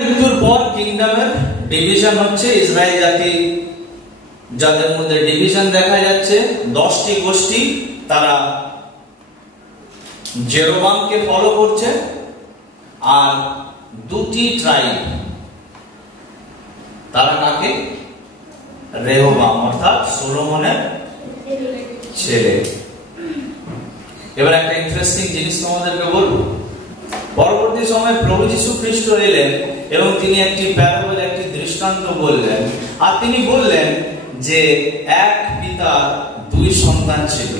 মৃত্যুর পর কিংডমের ডিভিশন হচ্ছে, ইসরায়েল জাতি যাদের মধ্যে ডিভিশন দেখা যাচ্ছে, 10টি গোষ্ঠী তারা জেরোবামকে ফলো করছে, আর 2টি ট্রাইব তারা কাকে? রেহবাম অর্থাৎ সলোমনের ছেলে। এবার একটা ইন্টারেস্টিং জিনিস তোমাদেরকে বলবো। পরবর্তী সময় প্রভু যীশু খ্রিস্ট এলেন এবং তিনি একটি প্যারাবল, একটি দৃষ্টান্ত বললেন, আর তিনি বললেন যে এক পিতার 2 সন্তান ছিল,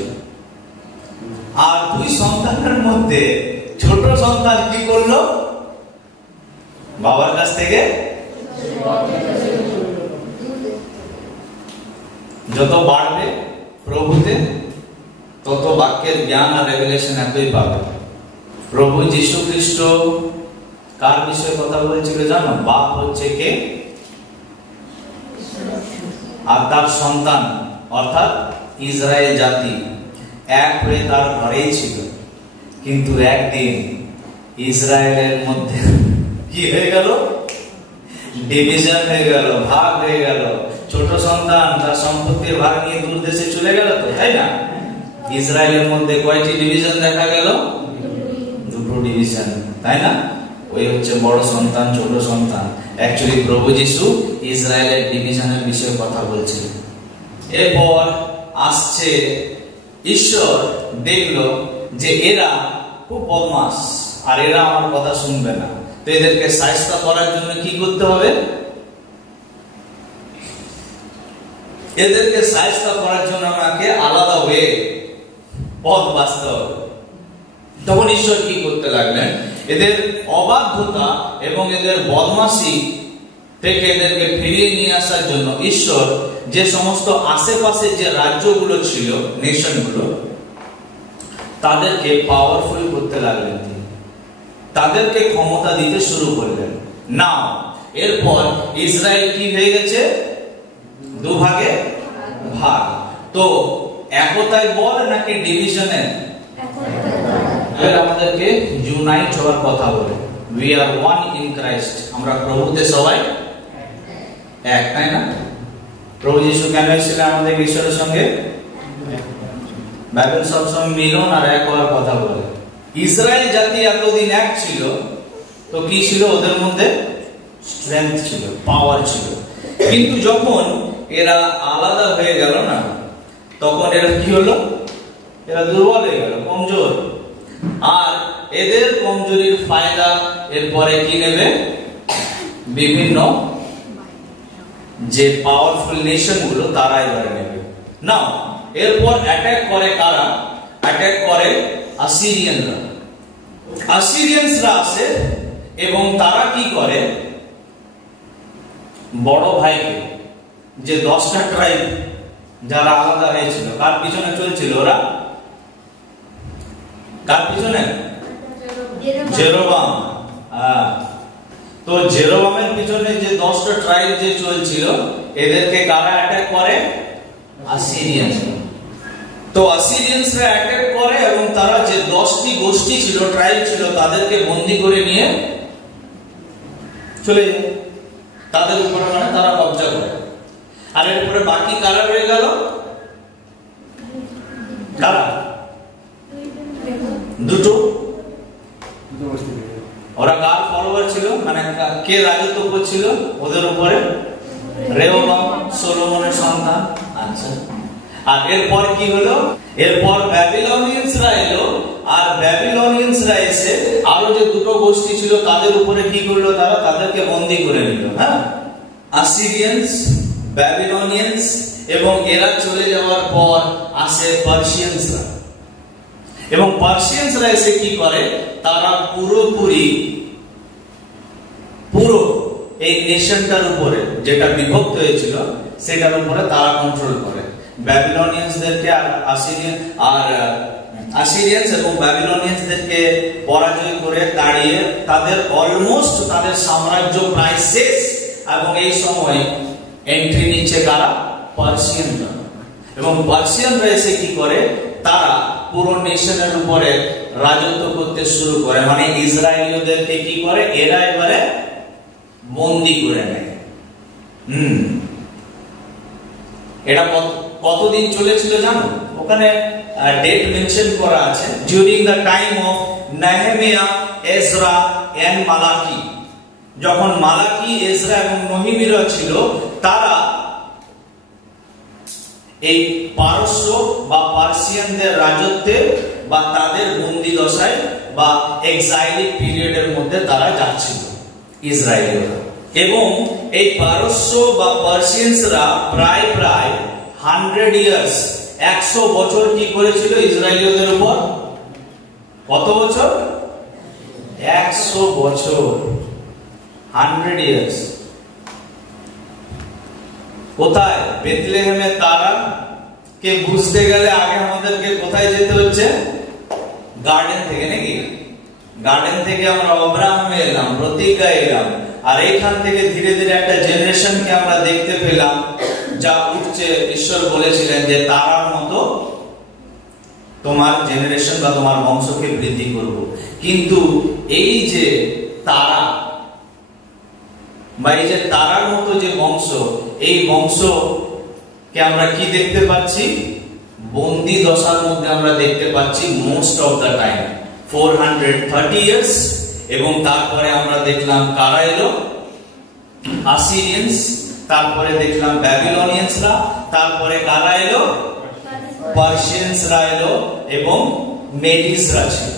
আর 2 সন্তানের মধ্যে ছোট সন্তান কি করলো? বাবার কাছ থেকে যত বাড়বে প্রভুতে তত বাক্যের জ্ঞান আর রেভেলেশন এতই পাবে। প্রভু যীশু খ্রিস্ট কার বিষয়ে কথা বলছিল জানো? বাপ হচ্ছে কে? আর তার সন্তান অর্থাৎ ইসরায়েল জাতি এক হয়ে তার ঘরেই ছিল, কিন্তু একদিন ইসরায়েলের মধ্যে কি হয়ে গেল? ডিভিশন হয়ে গেল, ভাগ হয়ে গেল। ছোট সন্তান তার সম্পত্তির ভাগ নিয়ে দূর দেশে চলে গেল, তো তাই না? ইসরায়েলের মধ্যে কয়টি ডিভিশন দেখা গেল? 2টো ডিভিশন, তাই না? ওই হচ্ছে বড় সন্তান, ছোট সন্তান। অ্যাকচুয়ালি প্রভু যীশু ইসরায়েলের ডিভিশনের বিষয়ে কথা বলছিলেন। এরপর আসছে ঈশ্বর দেখলো যে এরা খুব বদমাশ, আর এরা আমার কথা শুনবে না, তো এদেরকে শায়েস্তা করার জন্য কি করতে হবে? এদেরকে শায়েস্তা করার জন্য আমাকে আলাদা হয়ে পথ বাঁচতে হবে। তখন ঈশ্বর কি করতে লাগলেন? এদের অবাধ্যতা এবং এদের বদমাশি থেকে এদেরকে ফিরিয়ে নিয়ে আসার জন্য ঈশ্বর যে সমস্ত আশেপাশে যে রাজ্যগুলো ছিল, নেশনগুলো, তাদেরকে পাওয়ারফুল করতে লাগলেন, তাদেরকে ক্ষমতা দিতে শুরু করলেন। না, এরপর ইসরায়েল কি হয়ে গেছে? 2 ভাগে ভাগ। তো একতায় বল নাকি ডিভিশনে? এবার আমাদেরকে ইউনাইট হওয়ার কথা বলে, we are one in Christ, আমরা প্রভুতে সবাই এক, তাই না? প্রভু যীশু কেন এসেছিলেন আমাদের ঈশ্বরের সঙ্গে? বাইবেল সবসময় মিলন আর এক হওয়ার কথা বলে। ইসরায়েল জাতি এতদিন এক ছিল, তো কি ছিল? ওদের মধ্যে স্ট্রেংথ ছিল, পাওয়ার ছিল। কিন্তু যখন এরা আলাদা হয়ে গেল না, তখন এরা কি হলো? এরা দুর্বল হয়ে গেল, কমজোর। আর এদের কমজোরির ফায়দা এরপরে কি নেবে? বিভিন্ন যে পাওয়ারফুল নেশন গুলো তারা এবারে নেবে। না, এরপর অ্যাটাক করে কারা? অ্যাটাক করে আসিরিয়ানরা। আসিরিয়ানসরা আসে এবং তারা কি করে? বড় ভাইকে, যে 10টা ট্রাইব যারা আলাদা হয়েছিল, কার পিছনে চলছিল ওরা? কার পিছনে? জেরোবাম। তো জেরোবামের পিছনে যে 10টা ট্রাইব যে চলছিল, এদেরকে কারা অ্যাটাক করে? আসিরিয়ানস। তো আসিরিয়ানসরা অ্যাটাক করে এবং তারা যে 10টি গোষ্ঠী ছিল, ট্রাইব ছিল, তাদেরকে বন্দী করে নিয়ে চলে যায়। তাদের উপরে মানে তারা কব্জা করে। আর এরপরে বাকি কারা রয়ে গেল? কারা? 2টো। ওরা কার ফলোয়ার ছিল? মানে কে রাজত্ব করছিল ওদের উপরে? রেহবাম, সলোমনের সন্তান। আচ্ছা, আর এরপর কি হলো? এরপর ব্যাবিলনিয়ানসরা এলো, আর ব্যাবিলনিয়ানসরা এসে আরো যে 2টো গোষ্ঠী ছিল তাদের উপরে কি করলো? তারা তাদেরকে বন্দী করে নিল। হ্যাঁ, আসিরিয়ানস, ব্যাবিলনিয়ানস, এবং এরা চলে যাওয়ার পর আসে পার্সিয়ানসরা। এবং পার্সিয়ানসরা এসে কি করে? তারা পুরো এই নেশনটার উপরে, যেটা বিভক্ত হয়েছিল সেটার উপরে তারা কন্ট্রোল করে। ব্যাবিলনিয়ানসদেরকে আর আসিরিয়ানস এবং ব্যাবিলনিয়ানসদেরকে পরাজয় করে দাঁড়িয়ে তাদের অলমোস্ট তাদের সাম্রাজ্য প্রায় শেষ। এবং এই সময় এন্ট্রি নিচ্ছে কারা? পার্সিয়ানরা। এবং পার্সিয়ানরা এসে কি করে? তারা পুরো নেশনের উপরে রাজত্ব করতে শুরু করে। মানে ইসরায়েলীয়দেরকে কি করে? এরা এবারে বন্দি করে নেয়। এটা কতদিন চলেছিল জানো? ওখানে ডেট মেনশন করা আছে, during the time of Nehemiah, Ezra and Malachi. যখন মালাকি, এজরা এবং নেহেমিয়া ছিল, তারা এই পারস্য বা পার্সিয়ানদের রাজত্বে বা তাদের বন্দি দশায় বা এক্সাইলিক পিরিয়ডের মধ্যে তারা যাচ্ছিল ইসরায়েলীরা। এবং এই পারস্য বা পার্সিয়ানসরা প্রায় 100 ইয়ার্স, 100 বছর কি করেছিল ইসরায়েলীয়দের উপর? কত বছর? 100 বছর, 100 ইয়ার্স। কোথায়? বেথলেহেমে তারা কে বুঝতে গেলে আগে আমাদেরকে কোথায় যেতে হচ্ছে? গার্ডেন থেকে, নাকি? গার্ডেন থেকে আমরা অব্রাহামে এলাম, প্রতিজ্ঞা এলাম, আর এইখান থেকে ধীরে ধীরে একটা জেনারেশনকে আমরা দেখতে পেলাম যা উঠছে। ঈশ্বর বলেছিলেন যে তারার মতো তোমার জেনারেশন বা তোমার বংশকে বৃদ্ধি করব। কিন্তু এই যে তারা বা এই যে তারার মতো যে বংশ, এই বংশকে আমরা কি দেখতে পাচ্ছি? বন্দি দশার মধ্যে আমরা দেখতে পাচ্ছি most of the time 430 years. এবং তারপরে আমরা দেখলাম কারা এলো? আসিরিয়ানস। তারপরে দেখলাম ব্যাবিলনিয়ানসরা। তারপরে কারা এলো? পার্সিয়ানসরা এলো। এবং মেডিসরা ছিল,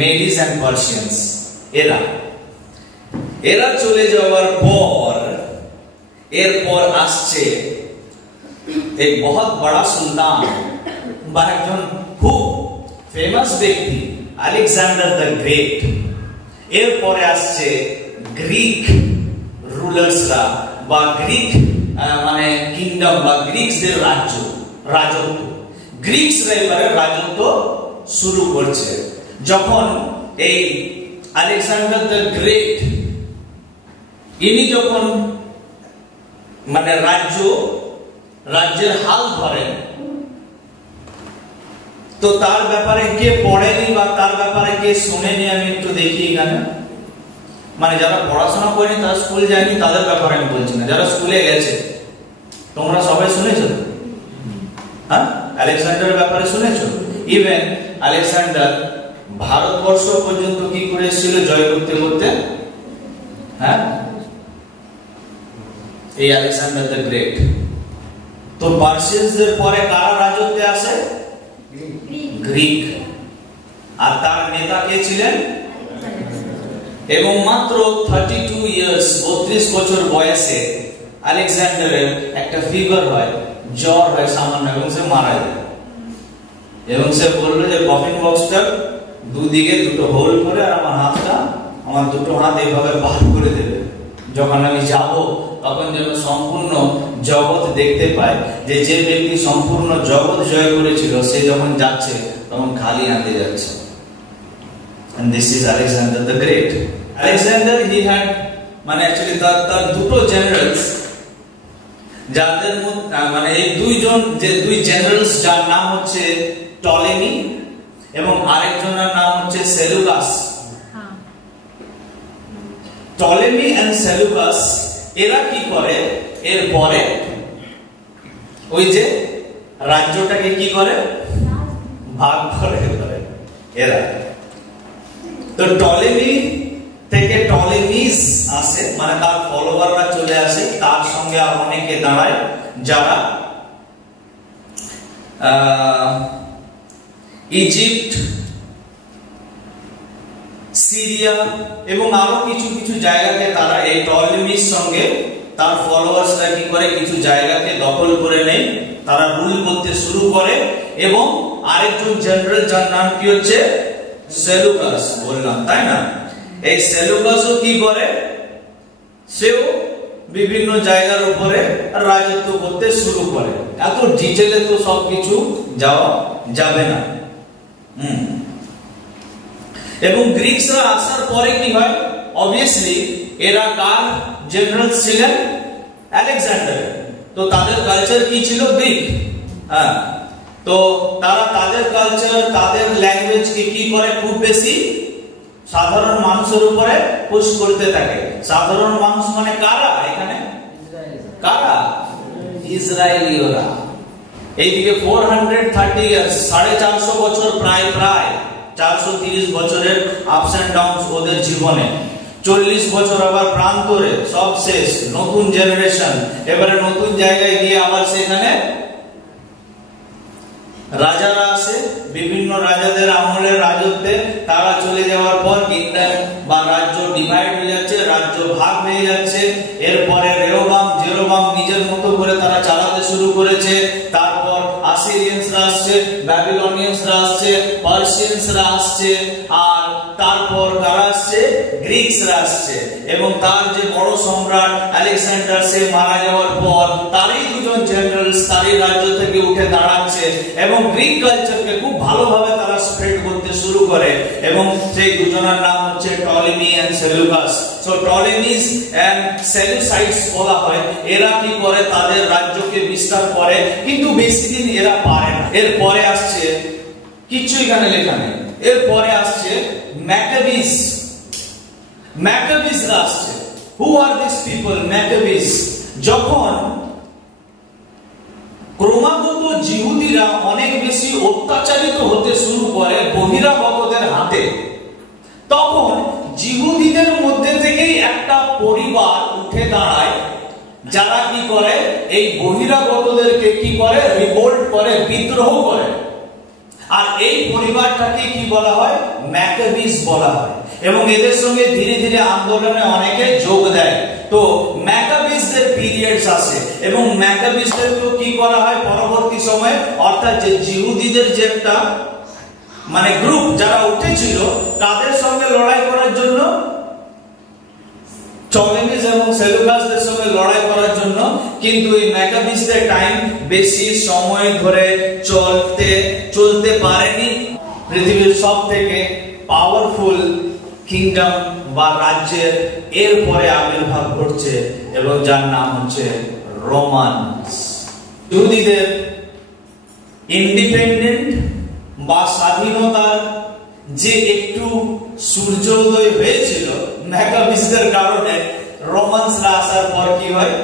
মেডিস এন্ড পার্সিয়ানস। এরা চলে যাওয়ার পর এরপর আসছে এক বহুত বড় সুলতান বা একজন খুব ফেমাস ব্যক্তি, আলেকজান্ডার দ্য গ্রেট। এরপরে আসছে গ্রিক রুলার্সরা বা গ্রিক মানে কিংডম বা গ্রিকসদের রাজত্ব। গ্রিকসরা এবারে রাজত্ব শুরু করছে। যখন এই আলেকজান্ডার দ্য গ্রেট ইনি যখন মানে রাজ্যের হাল ধরেন, তো তার ব্যাপারে কে পড়েনি বা তার ব্যাপারে কে শুনেনি আমি একটু দেখি এখানে। মানে যারা পড়াশোনা করেনি, তারা স্কুল যায়নি, তাদের ব্যাপারে আমি বলছি না, যারা স্কুলে গেছে। তোমরা সবাই শুনেছো? হ্যাঁ, আলেকজান্ডারের ব্যাপারে শুনেছো? ইভেন আলেকজান্ডার ভারতবর্ষ পর্যন্ত কি করে এসেছিল জয় করতে করতে? হ্যাঁ, এই আলেকজান্ডার দ্য গ্রেট। তো পার্সিয়ানসদের পরে কারা রাজত্বে আসে? গ্রিক। আর তার নেতা কে ছিলেন? এবং মাত্র 32 ইয়ার্স, 32 বছর বয়সে আলেকজান্ডারের একটা ফিভার হয়, জ্বর হয় সামান্য, এবং সে মারা যায়। এবং সে বলল যে কফিন বক্সটা দুদিকে দুটো হোল করে আর আমার দুটো হাত এইভাবে বার করে দেবে। যখন আমি যাব তখন যেন সম্পূর্ণ জগৎ দেখতে পায় যে ব্যক্তি সম্পূর্ণ জগৎ জয় করেছিল, সে যখন যাচ্ছে তখন খালি হাতে যাচ্ছে। And this is Alexander the Great. Alexander, he had মানে অ্যাকচুয়ালি তার দুটো জেনারেলস, যাদের মানে এই দুই জেনারেলস, যার নাম হচ্ছে টলেমি এবং আরেকজনের নাম হচ্ছে সেলুকাস। টলেমি এন্ড সেলুকাস এরা কি করে? এরপরে ওই যে রাজ্যটাকে কি করে? ভাগ করে দেয় এরা। তো টলেমি থেকে টলেমিস আসে, মানে তার ফলোয়াররা চলে আসে, তার সঙ্গে আর অনেকে দাঁড়ায় যারা ইজিপ্ট, সিরিয়া এবং আরো কিছু কিছু জায়গাকে তারা এই টলেমির সঙ্গে তার ফলোয়ার্সরা কি করে? কিছু জায়গাকে দখল করে নেয়, তারা রুল করতে শুরু করে। এবং আরেকজন জেনারেল যার নাম কি হচ্ছে? সেলুকাস বললাম, তাই না? এই সেলুকাসও কি করে? সেও বিভিন্ন জায়গার উপরে রাজত্ব করতে শুরু করে। এত ডিটেইলে তো সবকিছু যাওয়া যাবে না। এবং গ্রিকসরা আসার পরে কি হয়? অবভিয়াসলি এরা কার জেনারেল ছিলেন? আলেকজান্ডার। তো তাদের কালচার কি ছিল? গ্রিক। হ্যাঁ, তো তারা তাদের কালচার, তাদের ল্যাঙ্গুয়েজকে কি করে? খুব বেশি সাধারণ মানুষের উপরে পুশ করতে থাকে। সাধারণ মানুষ মানে কারা? এখানে কারা? ইসরায়েলীয়রা। এইদিকে 430 ইয়ার্স, 450 বছর, প্রায় 430 বছরের আপস এন্ড ডাউনস ওদের জীবনে। 40 বছর আবার প্রান্তরে, সব শেষ, নতুন জেনারেশন। এবারে নতুন জায়গায় গিয়ে আবার সেখানে রাজারা আসে, বিভিন্ন রাজাদের আমলের রাজত্বে তারা চলে যাওয়ার পর কিংডম বা রাজ্য ডিভাইড হয়ে যাচ্ছে, রাজ্য ভাগ হয়ে যাচ্ছে। এরপরে রেহবাম জেরোবাম নিজের মতো করে তারা চালাতে শুরু করেছে। তারপর আসিরিয়ানসরা আসছে, ব্যাবিলনিয়ানসরা আসছে, পার্সিয়ানসরা আসছে, আর তারপর কারা আসছে? গ্রিকসরা আসছে। এবং তার যে বড় সম্রাট আলেকজান্ডার, সে মারা যাওয়ার পর তারই দুজন জেনারেলস তারই রাজ্য থেকে উঠে দাঁড়াচ্ছে এবং গ্রিক কালচারকে খুব ভালোভাবে তারা স্প্রেড করতে শুরু করে। এবং সেই দুজনের নাম হচ্ছে Ptolemy and Seleucus. So Ptolemies and Seleucids বলা হয়। এরা কি করে? তাদের রাজ্যকে বিস্তার করে, কিন্তু বেশি দিন এরা পারে না। এরপরে আসছে, কিছু এখানে লেখা নেই, এরপরে আসছে ম্যাকাবিস। ম্যাকাবিসরা আসছে। হু আর দিস পিপল? ম্যাকাবিস। যখন ক্রমাগত জিহুদিরা অনেক বেশি অত্যাচারিত হতে শুরু করে বহিরাগতদের হাতে, তখন জিহুদিদের মধ্যে থেকেই একটা পরিবার উঠে দাঁড়ায়, যারা কি করে? এই বহিরাগতদেরকে কি করে? রিভোল্ট করে, বিদ্রোহ করে। আর এই পরিবারটাকে কি বলা হয়? ম্যাকাবিস বলা হয়। এবং এদের সঙ্গে ধীরে ধীরে আন্দোলনে অনেকে যোগ দেয়। তো ম্যাকাবিসদের পিরিয়ডস আসে এবং ম্যাকাবিসদেরকে কি করা হয় পরবর্তী সময়ে, অর্থাৎ যে জিহুদিদের যে একটা মানে গ্রুপ যারা উঠেছিল, তাদের সঙ্গে লড়াই করার জন্য, টলেমিস এবং সেলুকাসদের সঙ্গে লড়াই করার জন্য। কিন্তু এই ম্যাকাবিসদের টাইম বেশি সময় ধরে চলতে পারেনি। পৃথিবীর সব থেকে পাওয়ারফুল কিংডম বা রাজ্যের এরপরে আবির্ভাব ঘটছে এবং যার নাম হচ্ছে রোমানস। ইহুদিদের ইন্ডিপেন্ডেন্ট বা স্বাধীনতার যে একটু সূর্যোদয় হয়েছিল ম্যাকাবিসদের কারণে, রোমানসরা আসার পর কি হয়?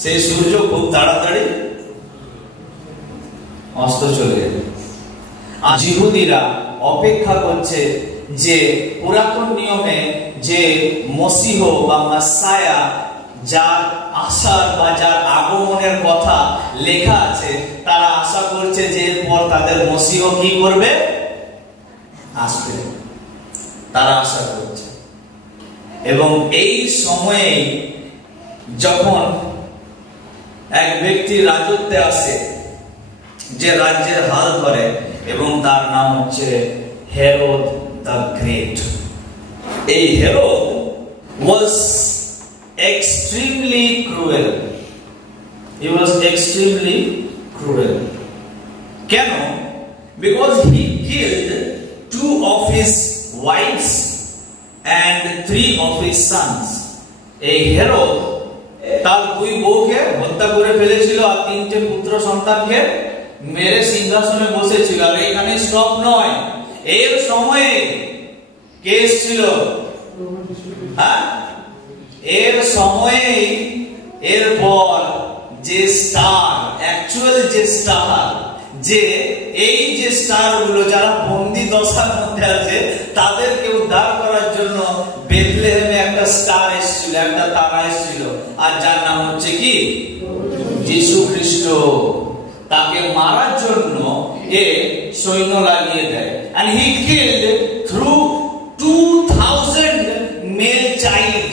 সেই সূর্য খুব তাড়াতাড়ি অস্ত চলে যায়। আর ইহুদিরা অপেক্ষা করছে যে পুরাতন নিয়মে যে মসিহ বা মেসায়া, যার আসার বা যার আগমনের কথা লেখা আছে, তারা আশা করছে যে এরপর তাদের মসিহ কি করবে? আসবে। তারা আশা করছে। এবং এই সময়ে যখন এক ব্যক্তি রাজত্বে আসে, যে রাজ্যের হাল ধরে, এবং তার নাম হচ্ছে হেরোদ দ্য গ্রেট। এই Herod was extremely cruel. He was extremely cruel. কেন? Because he killed 2 of his wives and 3 of his sons. এই হেরোদ তার 2 বউকে হত্যা করে ফেলেছিল আর 3টে পুত্র সন্তানকে মেরে সিংহাসনে বসেছিল। আর এখানে স্টপ নয়, এর সময়ে কেস ছিল, হ্যাঁ, এর সময়ে এরপর যে স্টার, অ্যাকচুয়াল যে স্টার, যে এই যে স্টার গুলো যারা বন্দী দশার মধ্যে আছে তাদেরকে উদ্ধার করার জন্য বেথলেহেমে একটা স্টার এসেছিল, একটা তারা এসেছিল, আর যার নাম হচ্ছে কি? যিশু খ্রিস্ট। তাকে মারার জন্য এ সৈন্য লাগিয়ে দেয়। and he killed through 2000 male child.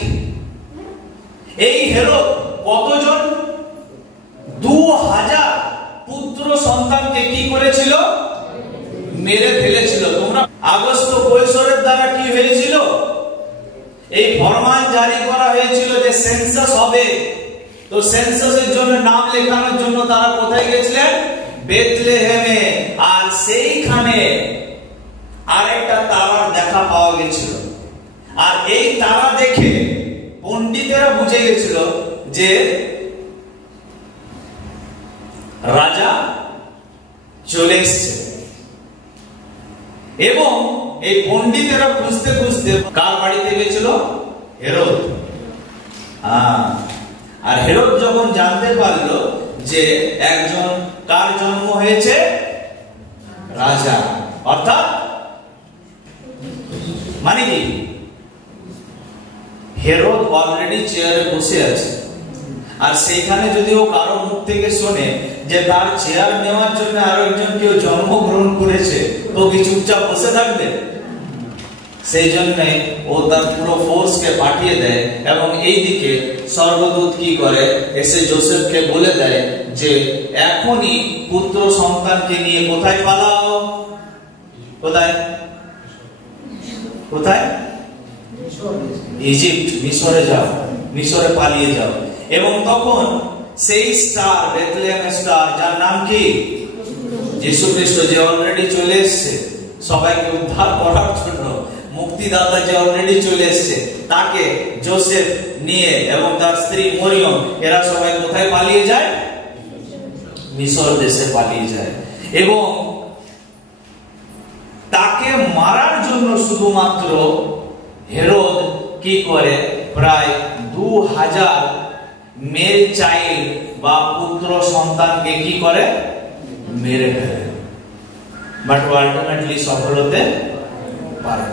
এই হেরোদ কতজন? 2000 পুত্র সন্তানকে কি করেছিল? মেরে ফেলেছিল। তোমরা আগস্ট কৈশোরের দ্বারা কি হয়েছিল? এই ফরমান জারি করা হয়েছিল যে সেন্সাস হবে। তো সেন্সাসের জন্য নাম লেখানোর জন্য তারা কোথায় গেছিলেন? বেথলেহেমে। আর সেইখানে আরেকটা তারার দেখা পাওয়া গেছিল। আর এই তারা দেখে পণ্ডিতেরা বুঝে গেছিল যে রাজা চলে এসেছে। এবং এই পণ্ডিতেরা খুঁজতে খুঁজতে কার বাড়িতে গেছিল? হেরোদ। আর হেরোদ যখন জানতে পারলো যে একজন কার জন্ম হয়েছে? রাজা, অর্থাৎ মানে কি হেরোদ অলরেডি চেয়ারে বসে আছে, আর সেইখানে যদি ও কারো মুখ থেকে শোনে যে তার চেয়ার নেওয়ার জন্য আরো একজন কেউ জন্মগ্রহণ করেছে, তো কি চুপচাপ বসে থাকবে? সেই জন্য ও তার পুরো ফোর্সকে পাঠিয়ে দেয় এবং এইদিকে স্বর্গদূত কি করে, এসে যোসেফকে বলে দেয় যে এখনই পুত্র সন্তানকে নিয়ে কোথায় পালাও? কোথায়? কোথায়? ইজিপ্ট, মিশরে যাও, মিশরে পালিয়ে যাও। এবং তখন সেই স্টার, বেথলেহেমের স্টার, যার নাম কি? যীশু খ্রিস্ট, যে অলরেডি চলে এসেছে সবাইকে উদ্ধার করার জন্য, মুক্তিদাতা যে অলরেডি চলে এসেছে, তাকে যোসেফ নিয়ে এবং তার স্ত্রী মরিয়ম এরা সবাই কোথায় পালিয়ে যায়? মিশর দেশে পালিয়ে যায়। এবং তাকে মারার জন্য শুধুমাত্র হেরোদ কি করে, প্রায় 2000 মেল চাইল্ড বা পুত্র সন্তানকে কি করে, মেরে ফেলে। বাট আলটিমেটলি সফল হতে পারে।